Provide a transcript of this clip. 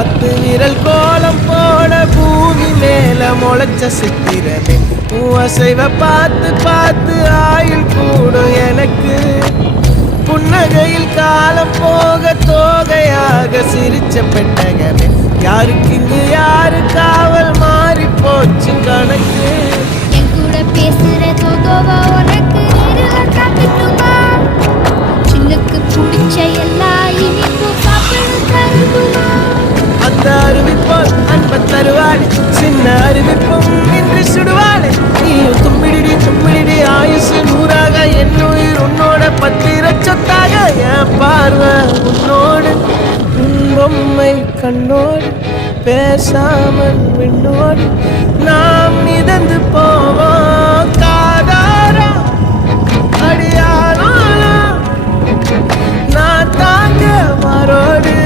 10 விரல் கோலம் போட பூமி மேல முளைச்ச சித்திரமே அசைவ பார்த்து பார்த்து ஆயுள் கூடும் எனக்கு புன்னகையில் காலம் போக தோகையாக சிரிச்ச பெட்டகமே யாருக்கு இங்கு யாரு காவல் மாறி போச்சு கணக்கு என் கூட பேசுற தோதோவா உனக்கு நேரில் காத்துட்டுமா சின்னுக்கு பிடிச்ச எல்லா இனிப்பும் சாப்பிட தருமா அந்த அறிவிப்போல் அன்ப தருவாள் சின்ன அறிவிப்பும் இன்று சுடுவாள் நீயும் தும்பிடி ஆயுசு 100ஆக என் உயிர் உன்னோட 10 லட்சத்தாக என் பார்வை உன்னோடு உன் பொம்மை கண்ணோடு பேசாமல் விண்ணோடு நாம் மிதந்து போவோம் காதாரா அடியாளோ நான் தாங்க மாறோடு